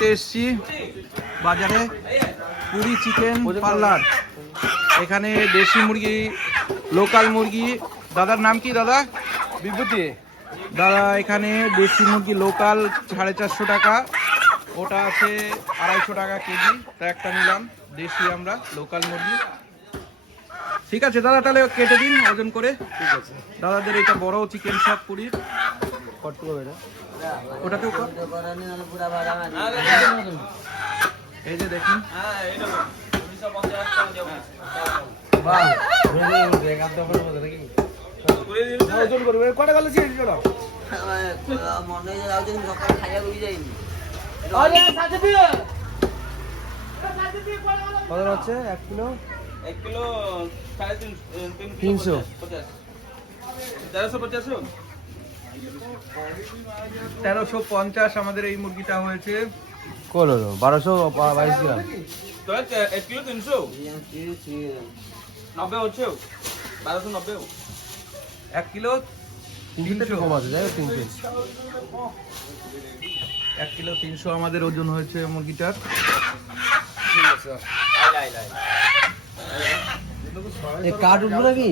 খেতে এসছি বাজারে পুরী চিকেন পার্লার। এখানে দেশি মুরগি, লোকাল মুরগি। দাদার নাম কি দাদা? বিভূতি। দাদা এখানে দেশি মুরগি লোকাল 450 টাকা, ওটা আছে 250 টাকা কেজি। তা একটা নিলাম দেশি আমরা লোকাল মুরগি। ঠিক আছে দাদা, তাহলে কেটে দিন ওজন করে। ঠিক আছে দাদাদের এটা বড় চিকেন শপ পুরীর। কত করে এটা? ওটাতেও কর। এই যে দেখুন, বাহ বেগার দফার মধ্যে নাকি ওজন করবে কটা গেল ছিল এটা? মনে যাও যে সকাল খাইয়া বুঝি যাইনি। আরে সাথে দিয়ে কত হচ্ছে 1 কিলো? 1 কিলো 350 1350 আমাদের এই মুরগিটা হয়েছে। কত হলো? 1222 গ্রাম। তো 1 কিলো 300 90 হচ্ছে 1290। 1 কিলো 300 কম আছে যাই 300। 1 কিলো 300 আমাদের ওজন হয়েছে মুরগিটার। এই কার্ড উঠবে নাকি?